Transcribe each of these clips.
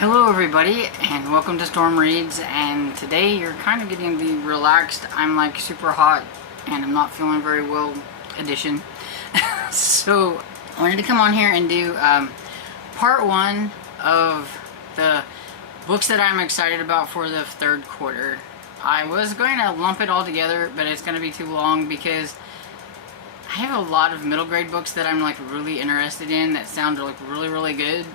Hello everybody and welcome to Storm Reads, and today you're kind of getting the relaxed, I'm like super hot and I'm not feeling very well edition. So I wanted to come on here and do part one of the books that I'm excited about for the third quarter. I was going to lump it all together, but it's going to be too long because I have a lot of middle grade books that I'm like really interested in that sound like really good.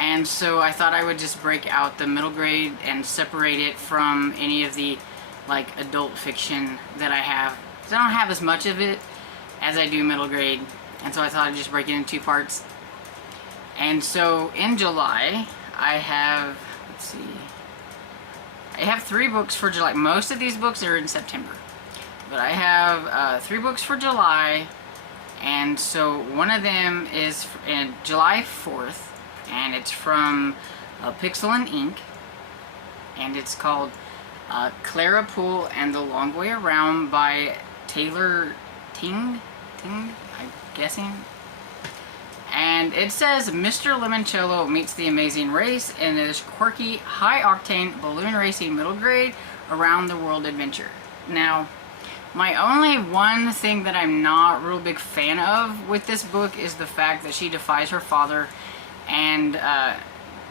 And so I thought I would just break out the middle grade and separate it from any of the like adult fiction that I have. Because I don't have as much of it as I do middle grade. And so I thought I'd just break it in two parts. And so in July, I have, let's see, I have 3 books for July. Most of these books are in September. But I have 3 books for July. And so one of them is in July 4th. And it's from Pixel and Ink, and it's called Clara Poole and the Long Way Around by Taylor Ting, I'm guessing. And it says Mr. Limoncello meets the amazing race in this quirky, high-octane balloon racing middle grade around the world adventure. Now, my only one thing that I'm not a real big fan of with this book is the fact that she defies her father and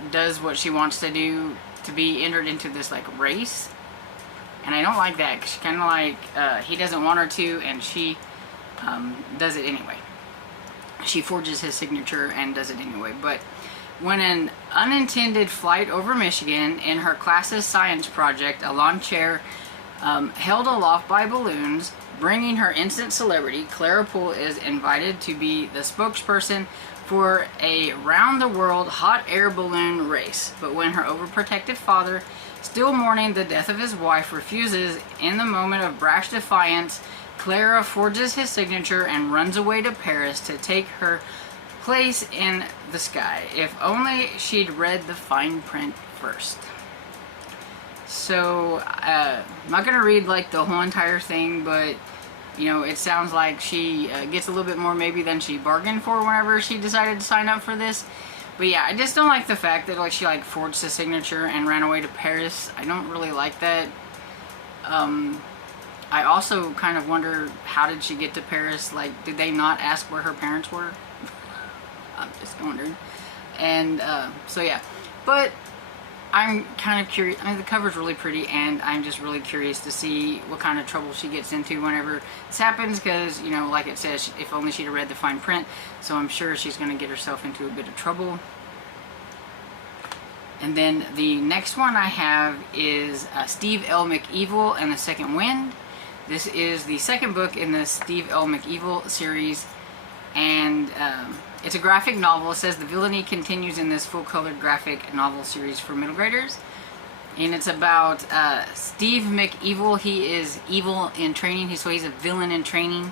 does what she wants to do to be entered into this like race, and I don't like that because she kind of like he doesn't want her to, and she does it anyway. She forges his signature and does it anyway. But when an unintended flight over Michigan in her class's science project, a lawn chair held aloft by balloons, bringing her instant celebrity, Clara Poole is invited to be the spokesperson for a round-the-world hot air balloon race. But when her overprotective father, still mourning the death of his wife, refuses in the moment of brash defiance, Clara forges his signature and runs away to Paris to take her place in the sky. If only she'd read the fine print first. So, I'm not going to read like the whole entire thing, but you know, it sounds like she gets a little bit more maybe than she bargained for whenever she decided to sign up for this. But yeah, I just don't like the fact that like she like forged the signature and ran away to Paris. I don't really like that. I also kind of wonder, how did she get to Paris? Like, did they not ask where her parents were? I'm just wondering. And so yeah, but I'm kind of curious. I mean, the cover's really pretty, and I'm just really curious to see what kind of trouble she gets into whenever this happens, because, you know, like it says, if only she'd have read the fine print, so I'm sure she's going to get herself into a bit of trouble. And then the next one I have is Steve L. McEvil and the Second Wind. This is the second book in the Steve L. McEvil series, and it's a graphic novel. It says the villainy continues in this full-colored graphic novel series for middle graders. And it's about Steve McEvil. He is evil in training. He's a villain in training.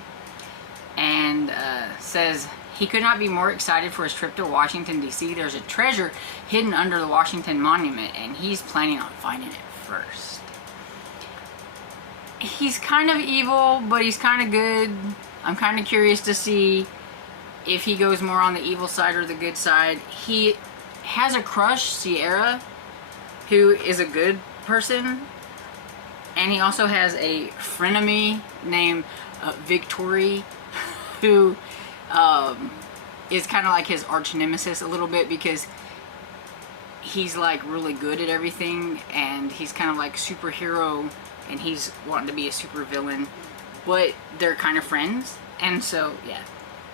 And says he could not be more excited for his trip to Washington, D.C. There's a treasure hidden under the Washington Monument, and he's planning on finding it first. He's kind of evil, but he's kind of good. I'm kind of curious to see if he goes more on the evil side or the good side. He has a crush, Sierra, who is a good person. And he also has a frenemy named Victory, who is kind of like his arch nemesis a little bit, because he's like really good at everything, and he's kind of like superhero, and he's wanting to be a super villain, but they're kind of friends. And so yeah,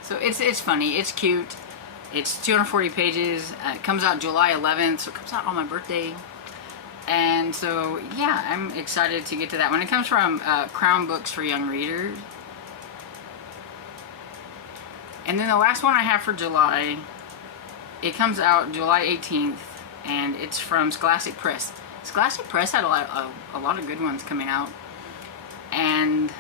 so it's funny, it's cute, it's 240 pages, it comes out July 11th, so it comes out on my birthday. And so yeah, I'm excited to get to that one. It comes from Crown Books for Young Readers. And then the last one I have for July, it comes out July 18th, and it's from Scholastic Press. Scholastic Press had a lot of good ones coming out, and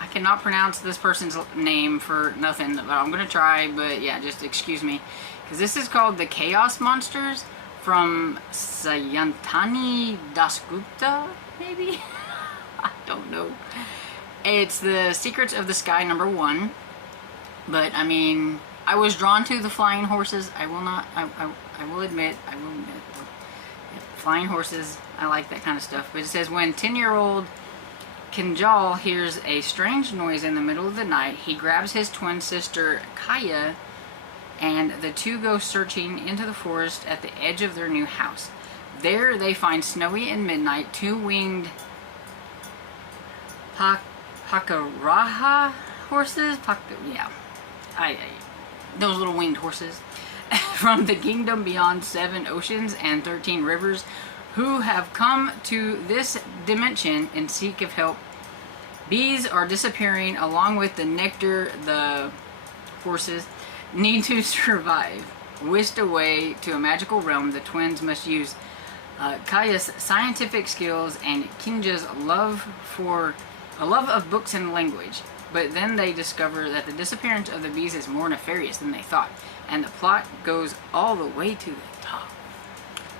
I cannot pronounce this person's name for nothing, but I'm going to try, but yeah, just excuse me. Because this is called The Chaos Monsters from Sayantani Dasgupta, maybe? I don't know. It's The Secrets of the Sky #1, but I mean, I was drawn to the flying horses. I will admit, flying horses, I like that kind of stuff. But it says, when 10-year-old Kinjal hears a strange noise in the middle of the night, he grabs his twin sister Kaya, and the two go searching into the forest at the edge of their new house. There they find Snowy and Midnight, two-winged Pakaraha horses. Those little winged horses from the kingdom beyond 7 oceans and 13 rivers, who have come to this dimension in seek of help. Bees are disappearing along with the nectar the horses need to survive. Whisked away to a magical realm, the twins must use Kaya's scientific skills and Kinja's love of books and language. But then they discover that the disappearance of the bees is more nefarious than they thought, and the plot goes all the way to the top.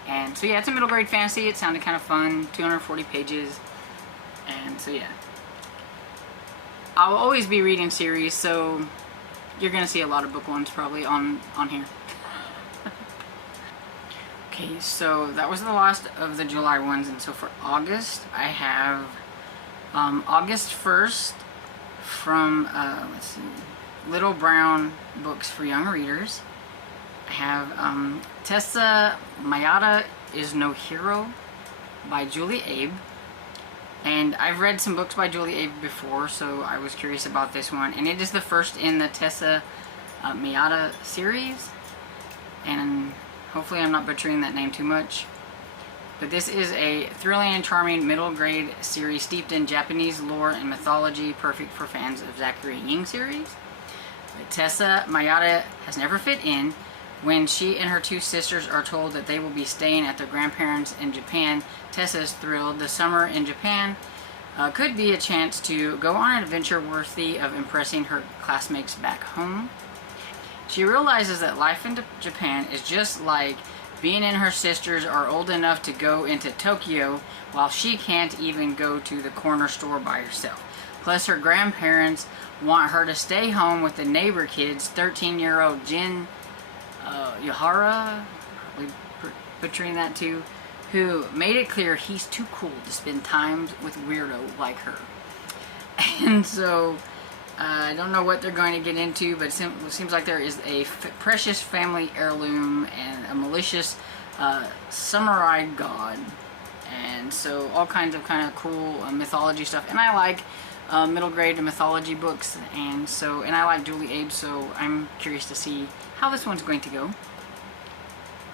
And so yeah, it's a middle grade fantasy. It sounded kind of fun. 240 pages. And so yeah, I'll always be reading series, so you're gonna see a lot of book ones probably on here. Okay, so that was the last of the July ones, and so for August I have August 1st from let's see, Little Brown Books for Young Readers. I have Tessa, Mayata is No Hero by Julie Abe. And I've read some books by Julie Abe before, so I was curious about this one. And it is the first in the Tessa Mayata series. And hopefully I'm not butchering that name too much. But this is a thrilling and charming middle grade series steeped in Japanese lore and mythology, perfect for fans of Zachary Ying series. But Tessa Mayata has never fit in. When she and her two sisters are told that they will be staying at their grandparents in Japan, Tessa is thrilled. The summer in Japan could be a chance to go on an adventure worthy of impressing her classmates back home. She realizes that life in Japan is just like being and her sisters are old enough to go into Tokyo while she can't even go to the corner store by herself. Plus her grandparents want her to stay home with the neighbor kids, 13-year-old Jin Yohara, probably butchering that too, who made it clear he's too cool to spend time with weirdo like her. And so I don't know what they're going to get into, but it seems like there is a precious family heirloom and a malicious samurai god, and so all kinds of kind of cool mythology stuff. And I like middle grade mythology books, and I like Julie Abe, so I'm curious to see how this one's going to go.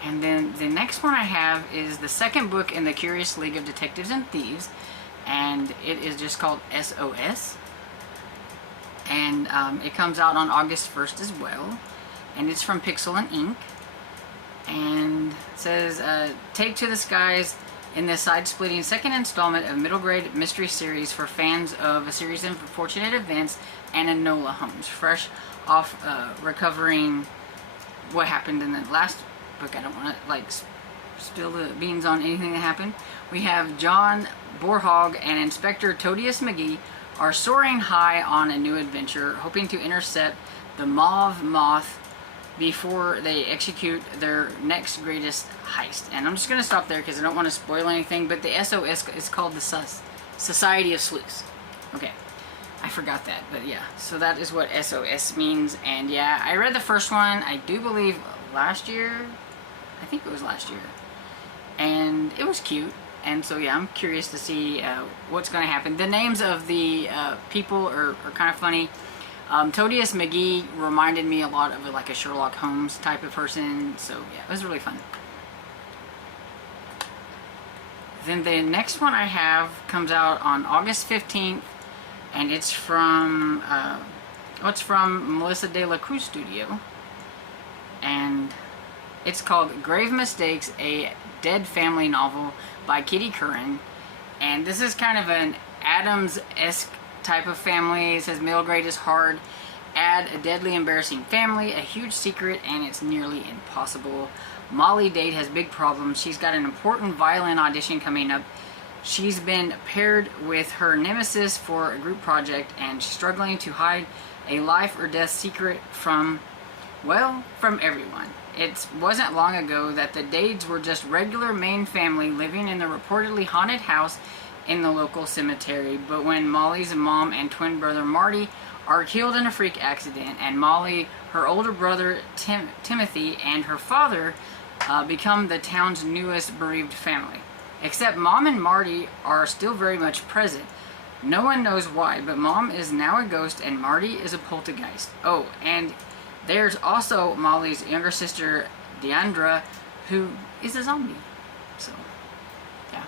And then the next one I have is the second book in the Curious League of Detectives and Thieves, and it is just called SOS. And it comes out on August 1st as well, and it's from Pixel and Ink. And it says, take to the skies in this side-splitting second installment of middle grade mystery series for fans of a series of unfortunate events and Enola Holmes, fresh off recovering what happened in the last book. I don't want to spill the beans on anything that happened. We have John Borhog and Inspector Todius McGee are soaring high on a new adventure, hoping to intercept the Mauve Moth before they execute their next greatest heist. And I'm just going to stop there because I don't want to spoil anything, but the SOS is called the Society of Sluice. Okay, I forgot that, but yeah, so that is what SOS means. And yeah, I read the first one, I do believe last year. I think it was last year. And it was cute. And so yeah, I'm curious to see what's going to happen. The names of the people are kind of funny. Todius McGee reminded me a lot of like a Sherlock Holmes type of person. So yeah, it was really fun. Then the next one I have comes out on August 15th. And it's from Melissa De La Cruz Studio. And it's called Grave Mistakes, a Dead Family Novel by Kitty Curran. And this is kind of an Addams-esque type of family. It says middle grade is hard. Add a deadly embarrassing family, a huge secret, and it's nearly impossible. Molly Dade has big problems. She's got an important violin audition coming up. She's been paired with her nemesis for a group project, and she's struggling to hide a life or death secret from Well, from everyone. It wasn't long ago that the Dades were just regular Maine family living in the reportedly haunted house in the local cemetery, but when Molly's mom and twin brother Marty are killed in a freak accident, and Molly, her older brother Timothy, and her father become the town's newest bereaved family. Except Mom and Marty are still very much present. No one knows why, but Mom is now a ghost and Marty is a poltergeist. Oh, and there's also Molly's younger sister, Deandra, who is a zombie. So, yeah.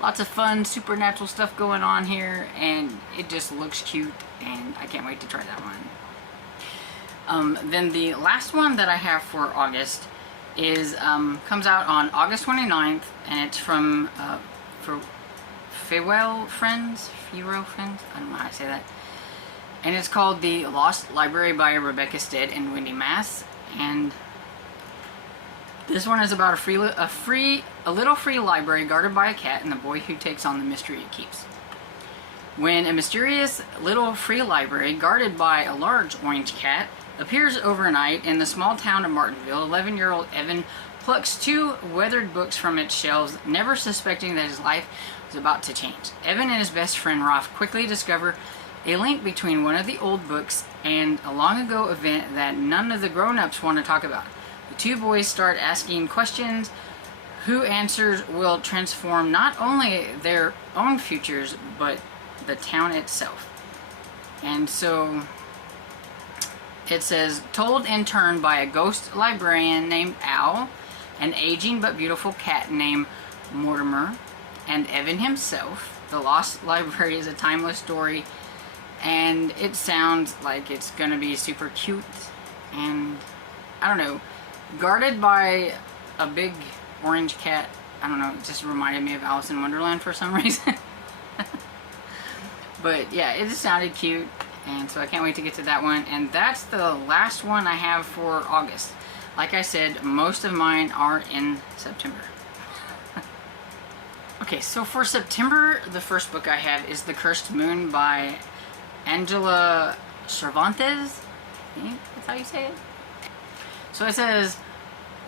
Lots of fun, supernatural stuff going on here, and it just looks cute, and I can't wait to try that one. Then the last one that I have for August is, comes out on August 29th, and it's from, Fewell Friends? I don't know how to say that. And it's called The Lost Library by Rebecca Stead and Wendy Mass. And this one is about a little free library guarded by a cat and the boy who takes on the mystery it keeps. When a mysterious little free library guarded by a large orange cat appears overnight in the small town of Martinville, 11-year-old Evan plucks 2 weathered books from its shelves, never suspecting that his life was about to change. Evan and his best friend Rolf quickly discover a link between one of the old books and a long ago event that none of the grown-ups want to talk about. The 2 boys start asking questions whose answers will transform not only their own futures, but the town itself. And so it says, told in turn by a ghost librarian named Al, an aging but beautiful cat named Mortimer, and Evan himself. The Lost Library is a timeless story, and it sounds like it's gonna be super cute, and I don't know, guarded by a big orange cat. I don't know, it just reminded me of Alice in Wonderland for some reason. But yeah, it just sounded cute, and so I can't wait to get to that one. And that's the last one I have for August. Like I said, most of mine are in September. Okay, so for September, the first book I have is The Cursed Moon by Angela Cervantes. I think that's how you say it. So it says,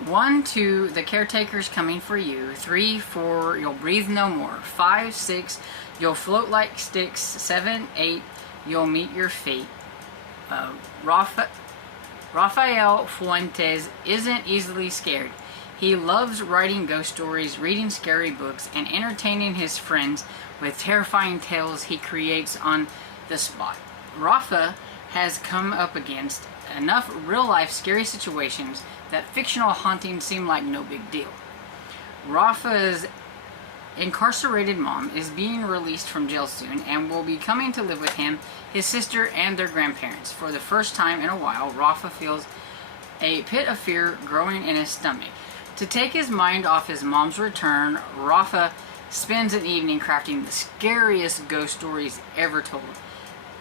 1, 2, the caretaker's coming for you. 3, 4, you'll breathe no more. 5, 6, you'll float like sticks. 7, 8, you'll meet your fate. Rafael Fuentes isn't easily scared. He loves writing ghost stories, reading scary books, and entertaining his friends with terrifying tales he creates on the spot. Rafa has come up against enough real-life scary situations that fictional hauntings seem like no big deal. Rafa's incarcerated mom is being released from jail soon and will be coming to live with him, his sister, and their grandparents. For the first time in a while, Rafa feels a pit of fear growing in his stomach. To take his mind off his mom's return, Rafa spends an evening crafting the scariest ghost stories ever told.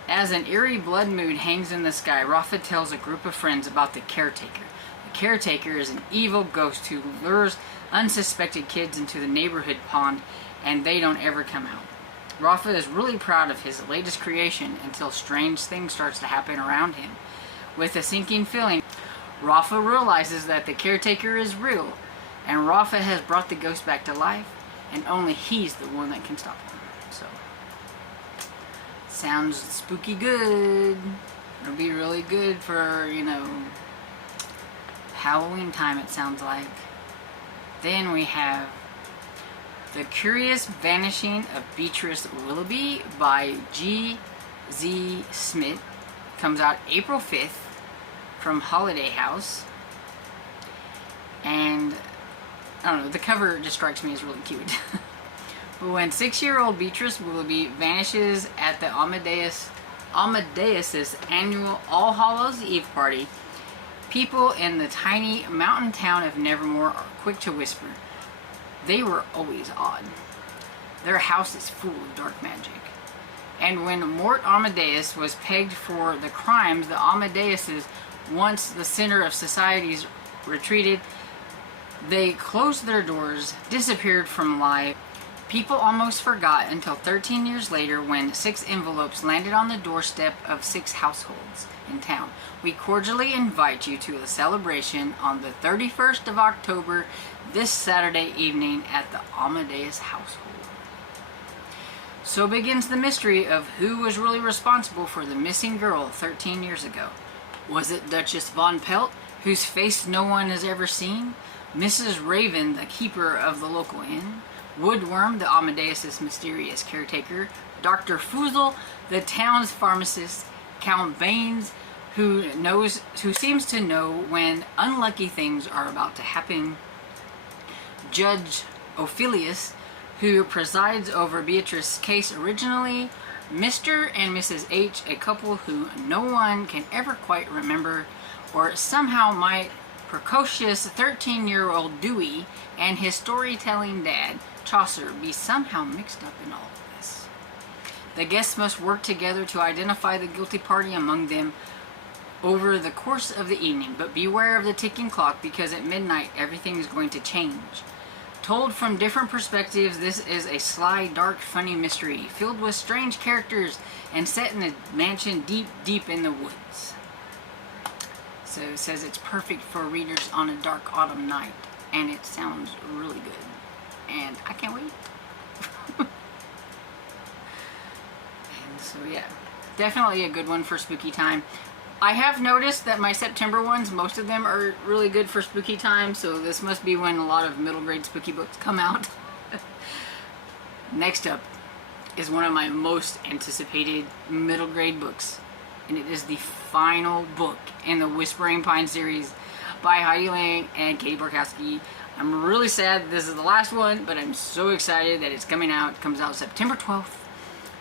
As an eerie blood mood hangs in the sky, Rafa tells a group of friends about the caretaker. The caretaker is an evil ghost who lures unsuspected kids into the neighborhood pond, and they don't ever come out. Rafa is really proud of his latest creation until strange things starts to happen around him. With a sinking feeling, Rafa realizes that the caretaker is real, and Rafa has brought the ghost back to life, and only he's the one that can stop him. So, sounds spooky good. It'll be really good for, you know, Halloween time, it sounds like. Then we have The Curious Vanishing of Beatrice Willoughby by G.Z. Smith. Comes out April 5th from Holiday House. And I don't know, the cover just strikes me as really cute. But when 6-year-old Beatrice Willoughby vanishes at the Amadeus's annual All Hallows Eve party, people in the tiny mountain town of Nevermore are quick to whisper, they were always odd. Their house is full of dark magic. And when Mort Amadeus was pegged for the crimes the Amadeuses, once the center of society's retreated, they closed their doors, disappeared from life. People almost forgot until 13 years later when 6 envelopes landed on the doorstep of 6 households in town. We cordially invite you to a celebration on the 31st of October this Saturday evening at the Amadeus household. So begins the mystery of who was really responsible for the missing girl 13 years ago. Was it Duchess Von Pelt, whose face no one has ever seen? Mrs. Raven, the keeper of the local inn? Woodworm, the Amadeus' mysterious caretaker? Dr. Fuzel, the town's pharmacist? Count Baines, who seems to know when unlucky things are about to happen? Judge Ophelius, who presides over Beatrice's case originally? Mr. and Mrs. H, a couple who no one can ever quite remember, or somehow might precocious 13-year-old Dewey and his storytelling dad, Chaucer, be somehow mixed up in all of this. The guests must work together to identify the guilty party among them over the course of the evening, but beware of the ticking clock, because at midnight everything is going to change. Told from different perspectives, this is a sly, dark, funny mystery filled with strange characters and set in a mansion deep, deep in the woods. So it says it's perfect for readers on a dark autumn night, and it sounds really good. And I can't wait. And so yeah, definitely a good one for spooky time. I have noticed that my September ones, most of them are really good for spooky time, so this must be when a lot of middle grade spooky books come out. Next up is one of my most anticipated middle grade books, and it is the final book in the Whispering Pine series by Heidi Lang and Katie Borkowski. I'm really sad that this is the last one, but I'm so excited that it's coming out. It comes out September 12th,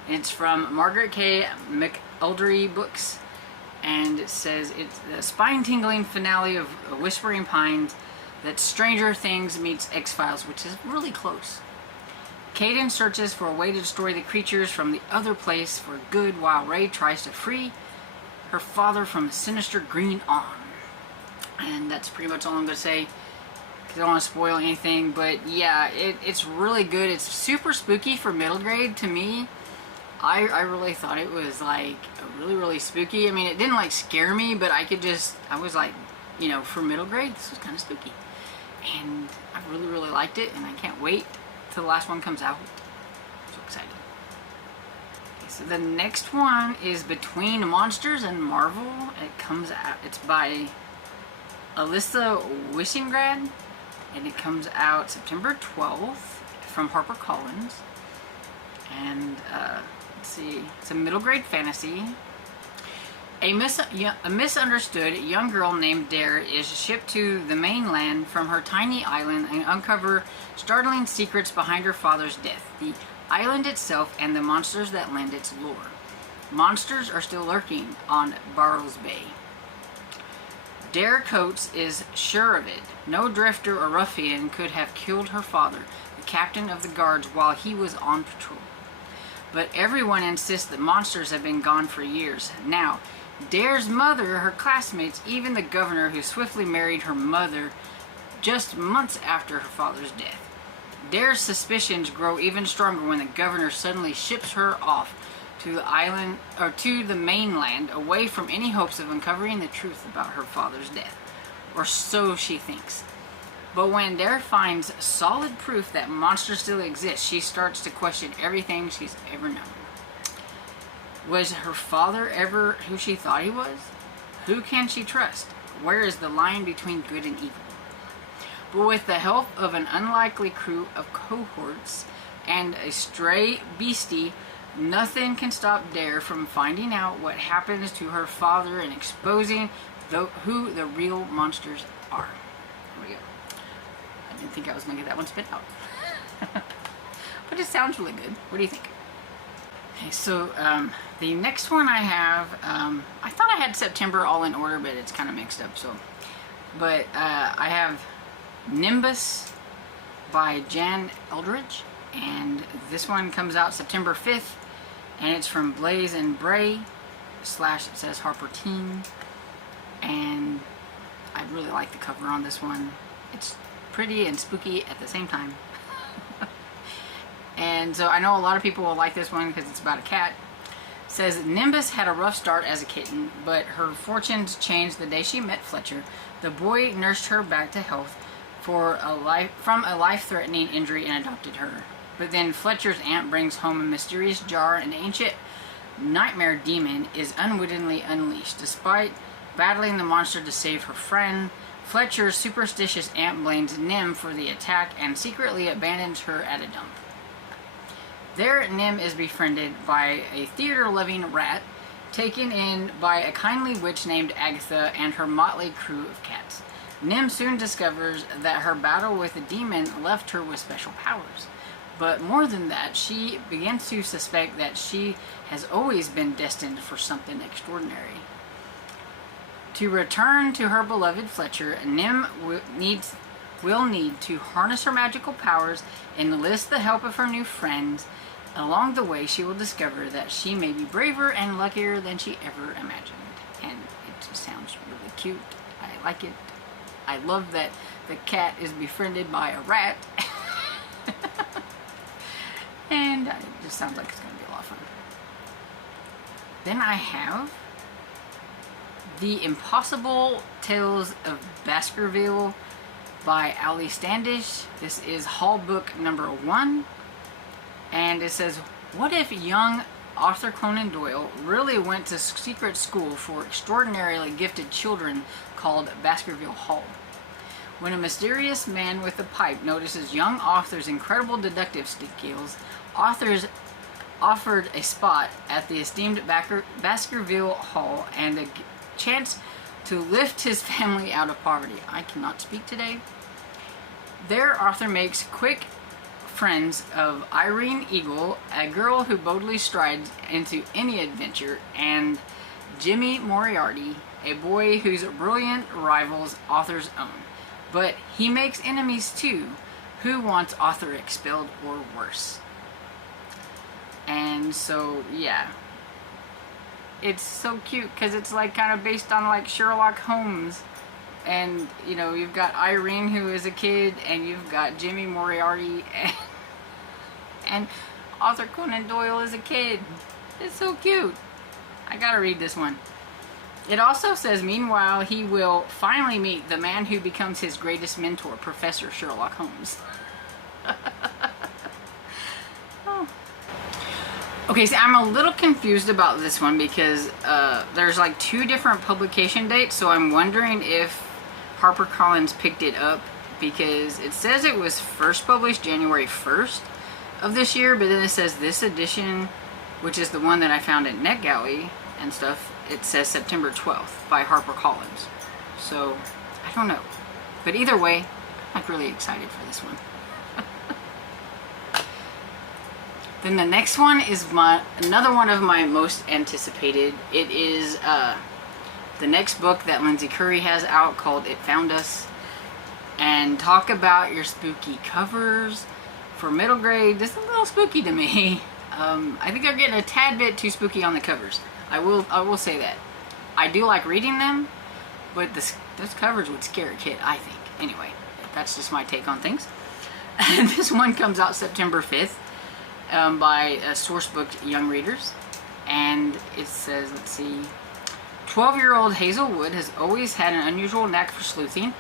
and it's from Margaret K. McElderry Books. And it says it's the spine-tingling finale of Whispering Pines, that Stranger Things meets X-Files, which is really close. Caden searches for a way to destroy the creatures from the other place for good, while Ray tries to free her father from a sinister green arm. And that's pretty much all I'm going to say, because I don't want to spoil anything. But yeah, it's really good. It's super spooky for middle grade to me. I really thought it was like really, really spooky. I mean, it didn't like scare me, but I was like, you know, for middle grade, this was kind of spooky. And I really, really liked it, and I can't wait till the last one comes out. I'm so excited. Okay, so the next one is Between Monsters and Marvel. It comes out, it's by Alyssa Wishingrad, and it comes out September 12th from HarperCollins. And let's see, it's a middle grade fantasy. A misunderstood young girl named Dare is shipped to the mainland from her tiny island and uncover startling secrets behind her father's death, the island itself, and the monsters that lend its lore. Monsters are still lurking on Barrows Bay. Dare Coates is sure of it. No drifter or ruffian could have killed her father, the captain of the guards, while he was on patrol. But everyone insists that monsters have been gone for years. Now, Dare's mother, her classmates, even the governor who swiftly married her mother just months after her father's death. Dare's suspicions grow even stronger when the governor suddenly ships her off to the island, or to the mainland, away from any hopes of uncovering the truth about her father's death. Or so she thinks. But when Dare finds solid proof that monsters still exist, she starts to question everything she's ever known. Was her father ever who she thought he was? Who can she trust? Where is the line between good and evil? But with the help of an unlikely crew of cohorts and a stray beastie, nothing can stop Dare from finding out what happens to her father and exposing who the real monsters are. Here we go. I didn't think I was going to get that one spit out. But it sounds really good. What do you think? Okay, so the next one I have, I thought I had September all in order, but it's kind of mixed up. But I have Nimbus by Jan Eldridge, and this one comes out September 5th, and it's from Blaze and Bray / it says Harper Teen, and I really like the cover on this one. It's pretty and spooky at the same time. And so I know a lot of people will like this one because it's about a cat. It says, Nimbus had a rough start as a kitten, but her fortunes changed the day she met Fletcher. The boy nursed her back to health from a life-threatening injury and adopted her. But then Fletcher's aunt brings home a mysterious jar. An ancient nightmare demon is unwittingly unleashed. Despite battling the monster to save her friend, Fletcher's superstitious aunt blames Nim for the attack and secretly abandons her at a dump. There, Nim is befriended by a theater-loving rat, taken in by a kindly witch named Agatha and her motley crew of cats. Nim soon discovers that her battle with the demon left her with special powers. But more than that, she begins to suspect that she has always been destined for something extraordinary. To return to her beloved Fletcher, Nim will need to harness her magical powers and enlist the help of her new friends. Along the way, she will discover that she may be braver and luckier than she ever imagined. And it just sounds really cute. I like it. I love that the cat is befriended by a rat. And it just sounds like it's going to be a lot of fun. Then I have The Impossible Tales of Baskerville by Ali Standish. This is Hall book number 1. And it says, what if young Arthur Conan Doyle really went to secret school for extraordinarily gifted children called Baskerville Hall? When a mysterious man with a pipe notices young Arthur's incredible deductive skills, Arthur's offered a spot at the esteemed Baskerville Hall and a chance to lift his family out of poverty. I cannot speak today. There, Arthur makes quick friends of Irene Eagle, a girl who boldly strides into any adventure, and Jimmy Moriarty, a boy whose brilliant rivals Arthur's own. But he makes enemies too, who wants Arthur expelled or worse. And so, yeah. It's so cute because it's like kind of based on like Sherlock Holmes. And, you know, you've got Irene who is a kid, and you've got Jimmy Moriarty, and Arthur Conan Doyle is a kid. It's so cute. I gotta read this one. It also says, meanwhile, he will finally meet the man who becomes his greatest mentor, Professor Sherlock Holmes. Oh. Okay, so I'm a little confused about this one because there's like 2 different publication dates, so I'm wondering if HarperCollins picked it up, because it says it was first published January 1st of this year, but then it says this edition, which is the one that I found at NetGalley and stuff, it says September 12th by HarperCollins. So, I don't know. But either way, I'm really excited for this one. Then the next one is another one of my most anticipated. It is the next book that Lindsay Curry has out, called It Found Us. And talk about your spooky covers. For middle grade, this is a little spooky to me. I think they're getting a tad bit too spooky on the covers. I will say that. I do like reading them, but those covers would scare a kid, I think. Anyway, that's just my take on things. And this one comes out September 5th by Sourcebook Young Readers. And it says, let's see, 12-year-old Hazel Wood has always had an unusual knack for sleuthing.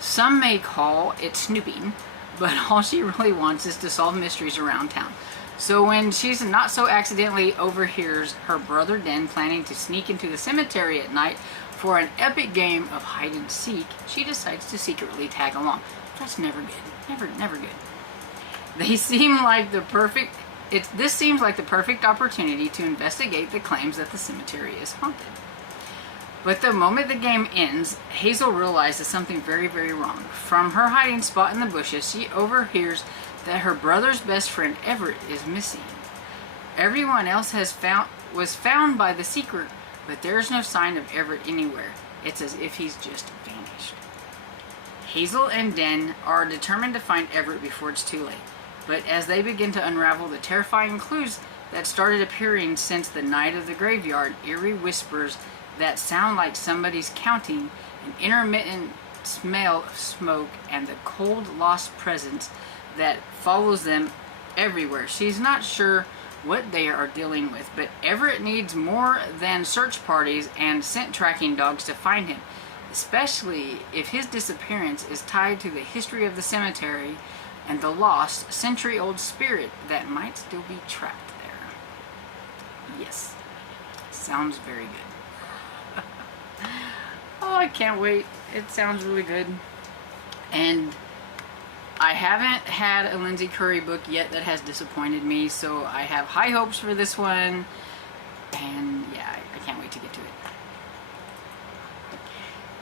Some may call it snooping, but all she really wants is to solve mysteries around town. So when she's not so accidentally overhears her brother Den planning to sneak into the cemetery at night for an epic game of hide and seek, she decides to secretly tag along. That's never good. Never good. This seems like the perfect opportunity to investigate the claims that the cemetery is haunted. But the moment the game ends, Hazel realizes something very, very wrong. From her hiding spot in the bushes, she overhears that her brother's best friend Everett is missing. Everyone else was found by the Secret, but there's no sign of Everett anywhere. It's as if he's just vanished. Hazel and Den are determined to find Everett before it's too late. But as they begin to unravel the terrifying clues that started appearing since the night of the graveyard, eerie whispers that sound like somebody's counting, an intermittent smell of smoke, and the cold, lost presence that follows them everywhere. She's not sure what they are dealing with, but Everett needs more than search parties and scent tracking dogs to find him, especially if his disappearance is tied to the history of the cemetery and the lost century-old spirit that might still be trapped there. Yes, sounds very good. Oh, I can't wait. It sounds really good. And I haven't had a Lindsay Curry book yet that has disappointed me, so I have high hopes for this one. And yeah, I can't wait to get to it.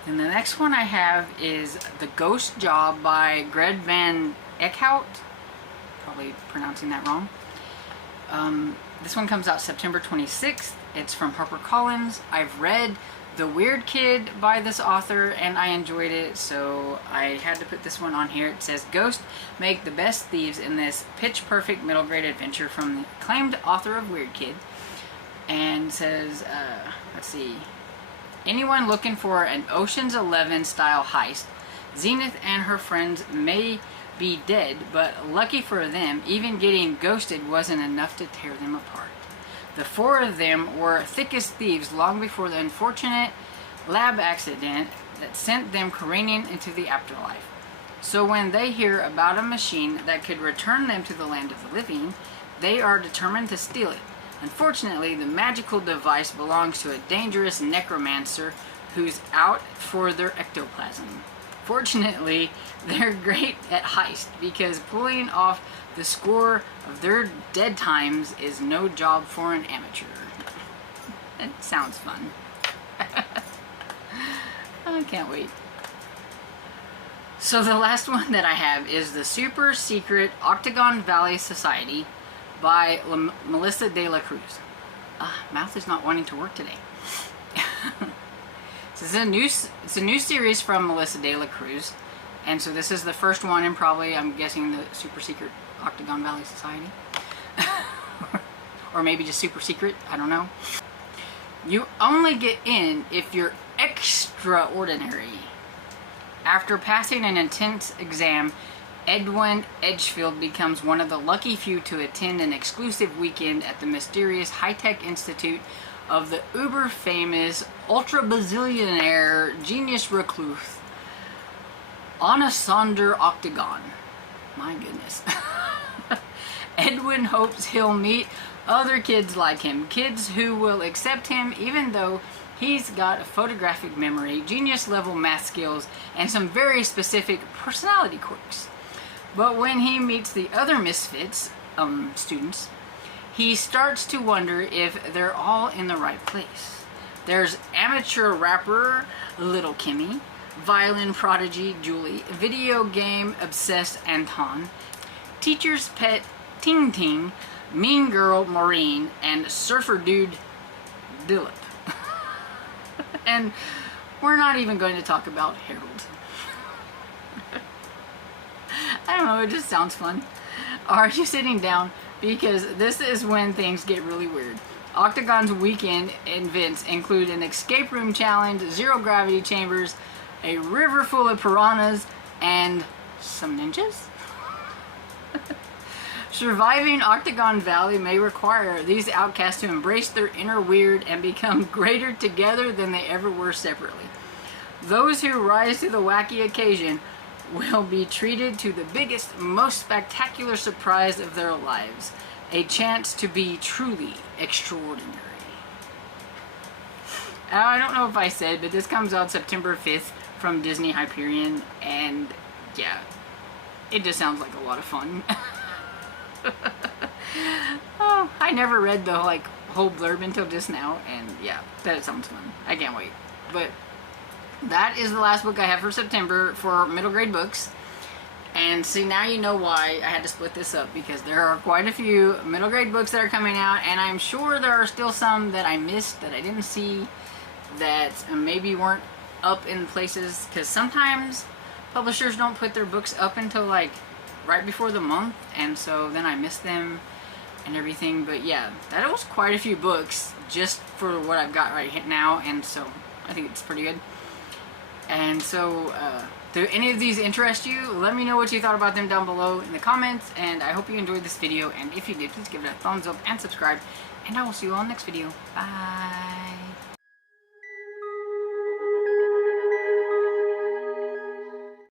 Then the next one I have is The Ghost Job by Greg Van Eckhout. Probably pronouncing that wrong. This one comes out September 26th. It's from HarperCollins. I've read The Weird Kid by this author and I enjoyed it, so I had to put this one on here. It says, ghosts make the best thieves in this pitch perfect middle grade adventure from the acclaimed author of Weird Kid. And says, let's see, anyone looking for an Ocean's 11 style heist, Zenith and her friends may be dead, but lucky for them, even getting ghosted wasn't enough to tear them apart. The four of them were thick as thieves long before the unfortunate lab accident that sent them careening into the afterlife. So when they hear about a machine that could return them to the land of the living, they are determined to steal it. Unfortunately, the magical device belongs to a dangerous necromancer who's out for their ectoplasm. Fortunately, they're great at heist because pulling off the score of their dead times is no job for an amateur. It sounds fun. I can't wait. So the last one that I have is the super secret Octagon Valley Society by Melissa De La Cruz. Mouth is not wanting to work today. So it's a new series from Melissa De La Cruz, and so this is the first one in probably, I'm guessing, the super secret Octagon Valley Society. Or maybe just super secret, I don't know. You only get in if you're extraordinary. After passing an intense exam, Edwin Edgefield becomes one of the lucky few to attend an exclusive weekend at the mysterious high-tech institute of the uber-famous, ultra-bazillionaire genius recluse, Anasonder Octagon. My goodness. Edwin hopes he'll meet other kids like him, kids who will accept him even though he's got a photographic memory, genius-level math skills, and some very specific personality quirks. But when he meets the other misfits, students, he starts to wonder if they're all in the right place. There's amateur rapper Little Kimmy, violin prodigy Julie, video game obsessed Anton, teacher's pet Ting Ting, mean girl Maureen, and surfer dude Dilip. And we're not even going to talk about Harold. I don't know, it just sounds fun. Are you sitting down? Because this is when things get really weird. Octagon's weekend events include an escape room challenge, zero gravity chambers, a river full of piranhas, and some ninjas? Surviving Octagon Valley may require these outcasts to embrace their inner weird and become greater together than they ever were separately. Those who rise to the wacky occasion will be treated to the biggest, most spectacular surprise of their lives. A chance to be truly extraordinary. I don't know if I said, but this comes out September 5th from Disney Hyperion, and yeah, it just sounds like a lot of fun. Oh, I never read the whole blurb until just now, and yeah, that sounds fun. I can't wait. But that is the last book I have for September for middle grade books. And see, now you know why I had to split this up, because there are quite a few middle grade books that are coming out, and I'm sure there are still some that I missed, that I didn't see, that maybe weren't up in places, because sometimes publishers don't put their books up until right before the month, and so then I miss them and everything. But yeah, that was quite a few books just for what I've got right now, and so I think it's pretty good. And so, do any of these interest you? Let me know what you thought about them down below in the comments, and I hope you enjoyed this video, and if you did, please give it a thumbs up and subscribe, and I will see you all next video. Bye!